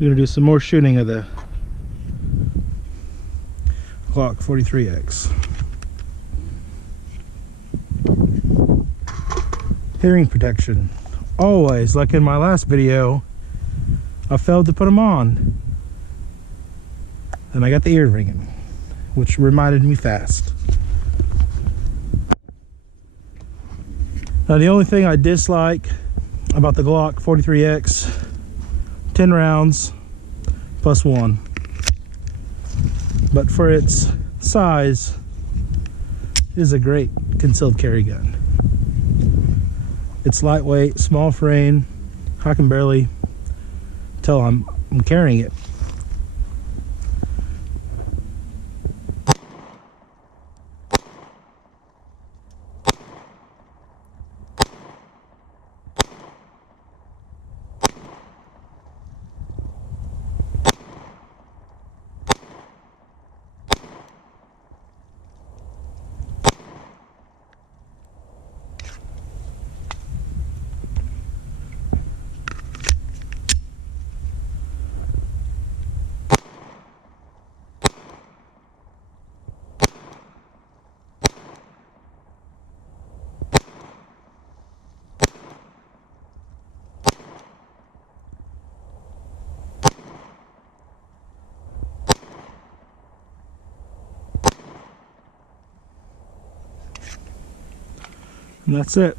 We're gonna do some more shooting of the Glock 43X. Hearing protection. Always, like in my last video, I failed to put them on. And I got the ear ringing, which reminded me fast. Now the only thing I dislike about the Glock 43X, 10 rounds plus 1. But for its size, it is a great concealed carry gun. It's lightweight, small frame. I can barely tell I'm carrying it. And that's it.